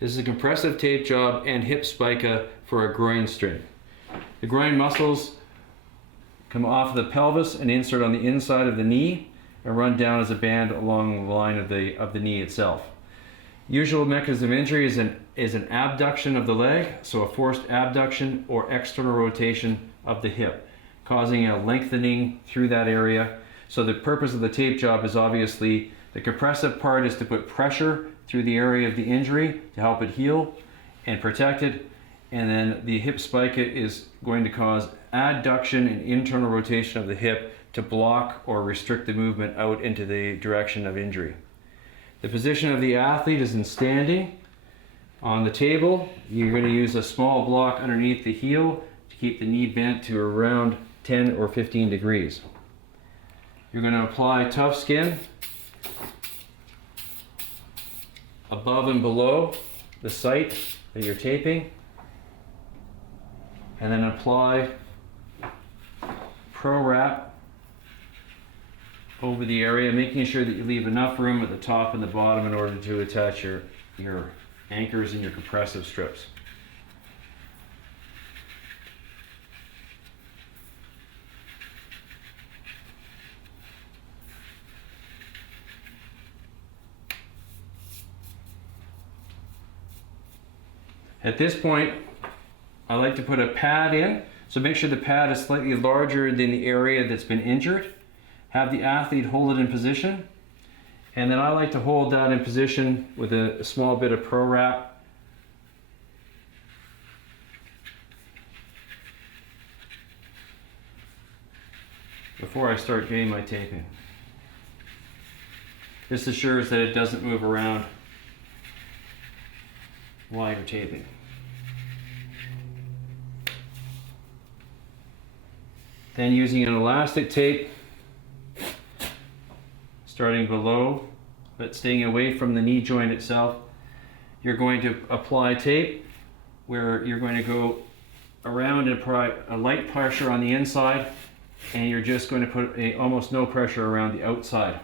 This is a compressive tape job and hip spica for a groin strain. The groin muscles come off the pelvis and insert on the inside of the knee and run down as a band along the line of the knee itself. Usual mechanism of injury is an abduction of the leg, so a forced abduction or external rotation of the hip, causing a lengthening through that area. So the purpose of the tape job is obviously the compressive part is to put pressure through the area of the injury to help it heal and protect it, and then the hip spica is going to cause adduction and internal rotation of the hip to block or restrict the movement out into the direction of injury. The position of the athlete is in standing. On the table, you're going to use a small block underneath the heel to keep the knee bent to around 10 or 15 degrees. You're going to apply tough skin above and below the site that you're taping, and then apply Pro Wrap over the area, making sure that you leave enough room at the top and the bottom in order to attach your anchors and your compressive strips. At this point, I like to put a pad in, so make sure the pad is slightly larger than the area that's been injured. Have the athlete hold it in position, and then I like to hold that in position with a small bit of Pro Wrap. Before I start doing my taping. This assures that it doesn't move around while you're taping. Then using an elastic tape, starting below but staying away from the knee joint itself, you're going to apply tape where you're going to go around and apply a light pressure on the inside, and you're just going to put almost no pressure around the outside.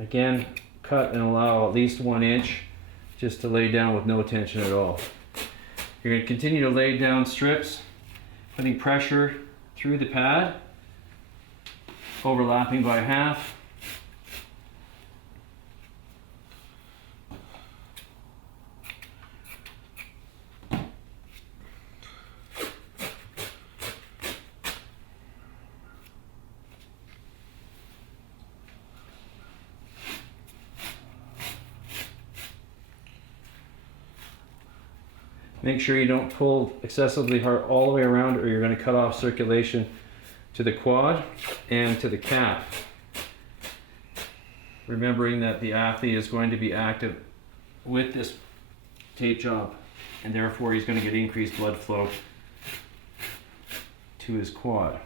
Again, cut and allow at least 1 inch just to lay down with no tension at all. You're going to continue to lay down strips, putting pressure through the pad, overlapping by half. Make sure you don't pull excessively hard all the way around, or you're going to cut off circulation to the quad and to the calf. Remembering that the athlete is going to be active with this tape job, and therefore he's going to get increased blood flow to his quad.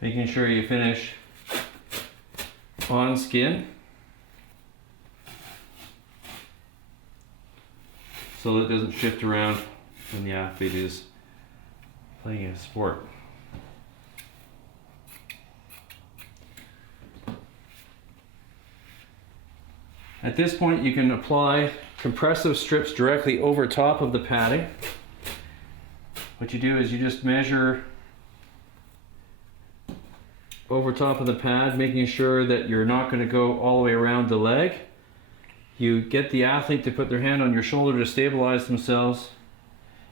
Making sure you finish on skin so that it doesn't shift around when the athlete is playing a sport. At this point, you can apply compressive strips directly over top of the padding. What you do is you just measure over top of the pad, making sure that you're not going to go all the way around the leg. You get the athlete to put their hand on your shoulder to stabilize themselves,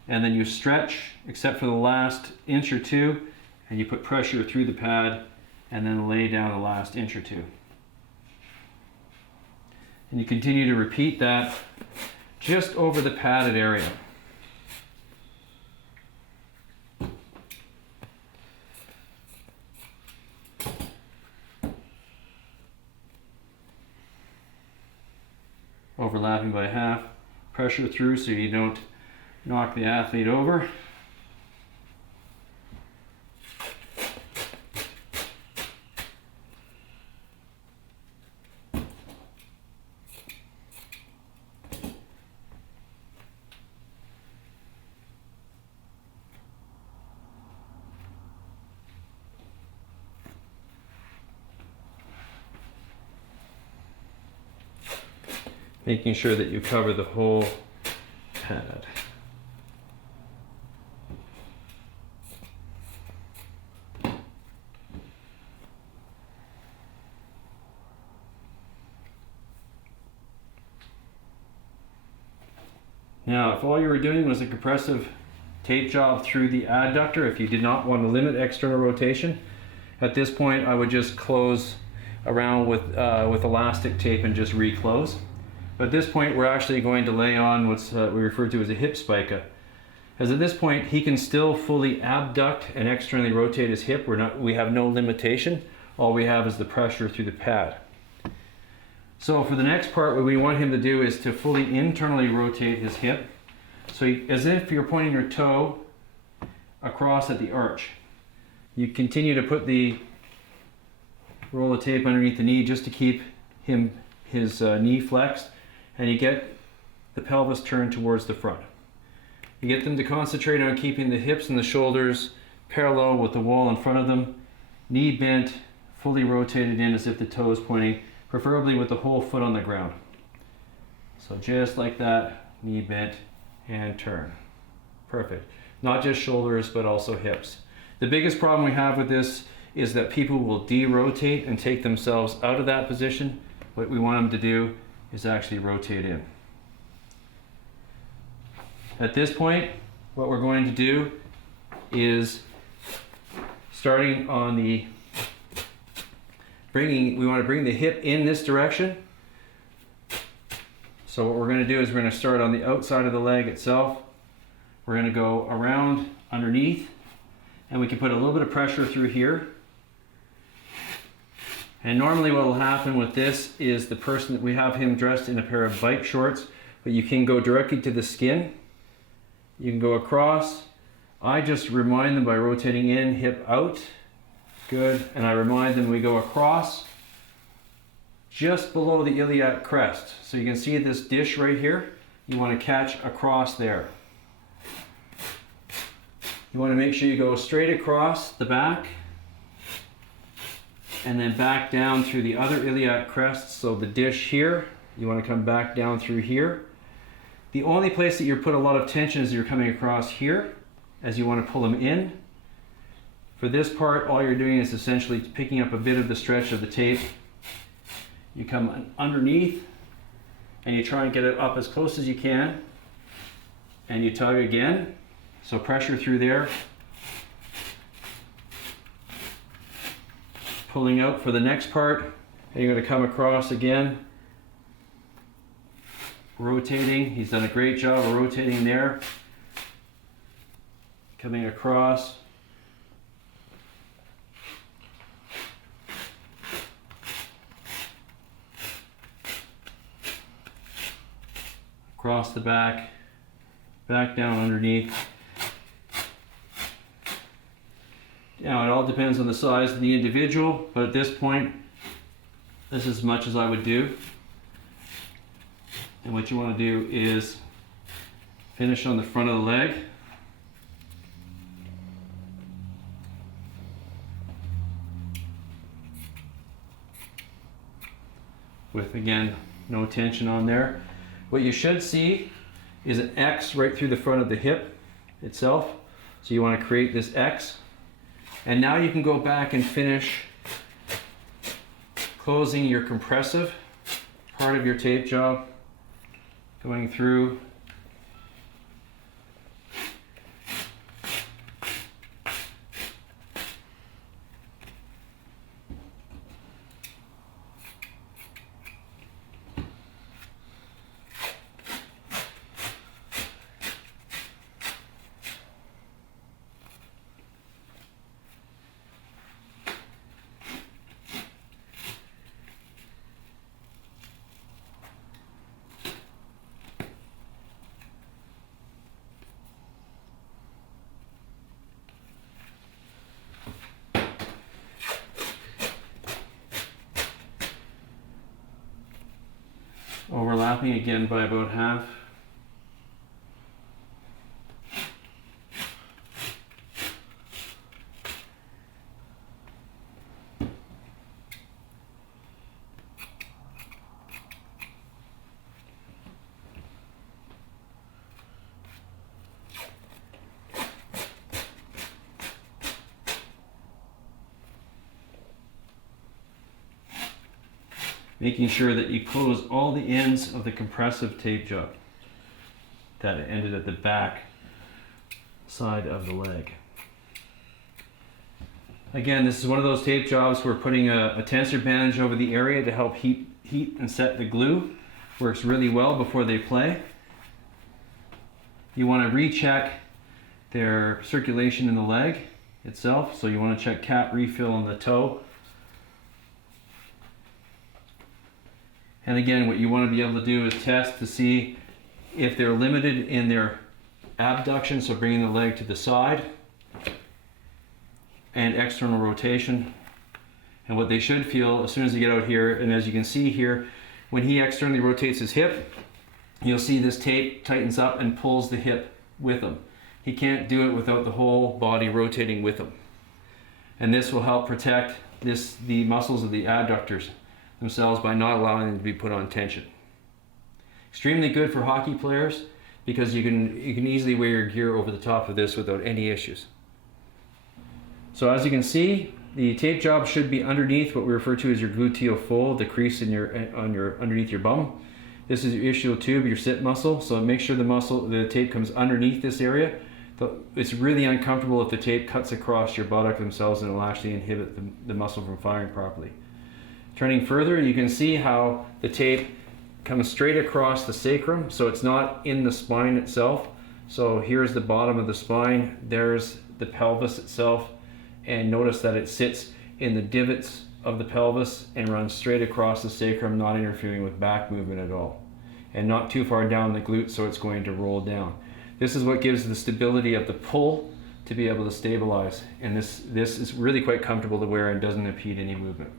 and then you stretch except for the last inch or two, and you put pressure through the pad and then lay down the last inch or two. And you continue to repeat that just over the padded area. overlapping by half. Pressure through so you don't knock the athlete over. Making sure that you cover the whole pad. Now, if all you were doing was a compressive tape job through the adductor, if you did not want to limit external rotation, at this point I would just close around with elastic tape and just reclose. But at this point, we're actually going to lay on what's we refer to as a hip spica. As at this point, he can still fully abduct and externally rotate his hip. We have no limitation. All we have is the pressure through the pad. So for the next part, what we want him to do is to fully internally rotate his hip. So as if you're pointing your toe across at the arch. You continue to put the roll of tape underneath the knee just to keep his knee flexed. And you get the pelvis turned towards the front. You get them to concentrate on keeping the hips and the shoulders parallel with the wall in front of them, knee bent, fully rotated in as if the toe is pointing, preferably with the whole foot on the ground. So just like that, knee bent and turn. Perfect. Not just shoulders, but also hips. The biggest problem we have with this is that people will de-rotate and take themselves out of that position. What we want them to do is actually rotate in. At this point, what we're going to do is starting on we want to bring the hip in this direction. So what we're going to do is we're going to start on the outside of the leg itself. We're going to go around underneath, and we can put a little bit of pressure through here. And normally what will happen with this is the person, we have him dressed in a pair of bike shorts, but you can go directly to the skin. You can go across. I just remind them by rotating in, hip out. Good. And I remind them we go across just below the iliac crest. So you can see this dish right here. You want to catch across there. You want to make sure you go straight across the back and then back down through the other iliac crest. So the dish here, you want to come back down through here. The only place that you put a lot of tension is you're coming across here as you want to pull them in. For this part, all you're doing is essentially picking up a bit of the stretch of the tape. You come underneath and you try and get it up as close as you can, and you tug again. So pressure through there. Pulling out for the next part, and you're going to come across again, rotating. He's done a great job of rotating there. Coming across. Across the back, back down underneath. Now it all depends on the size of the individual, but at this point, this is as much as I would do. And what you want to do is finish on the front of the leg. With, again, no tension on there. What you should see is an X right through the front of the hip itself. So you want to create this X. And now you can go back and finish closing your compressive part of your tape job, going through. overlapping again by about half. Making sure that you close all the ends of the compressive tape job that ended at the back side of the leg. Again, this is one of those tape jobs where putting a tensor bandage over the area to help heat and set the glue works really well before they play. You want to recheck their circulation in the leg itself, so you want to check cap refill on the toe. And again, what you want to be able to do is test to see if they're limited in their abduction, so bringing the leg to the side, and external rotation. And what they should feel as soon as they get out here, and as you can see here, when he externally rotates his hip, you'll see this tape tightens up and pulls the hip with him. He can't do it without the whole body rotating with him. And this will help protect the muscles of the adductors themselves by not allowing them to be put on tension. Extremely good for hockey players because you can easily wear your gear over the top of this without any issues. So as you can see, the tape job should be underneath what we refer to as your gluteal fold, the crease in underneath your bum. This is your ischial tube, your sit muscle. So make sure the tape comes underneath this area. It's really uncomfortable if the tape cuts across your buttock themselves, and it will actually inhibit the muscle from firing properly. Turning further, you can see how the tape comes straight across the sacrum, so it's not in the spine itself. So here's the bottom of the spine, there's the pelvis itself, and notice that it sits in the divots of the pelvis and runs straight across the sacrum, not interfering with back movement at all, and not too far down the glute, so it's going to roll down. This is what gives the stability of the pull to be able to stabilize, and this is really quite comfortable to wear and doesn't impede any movement.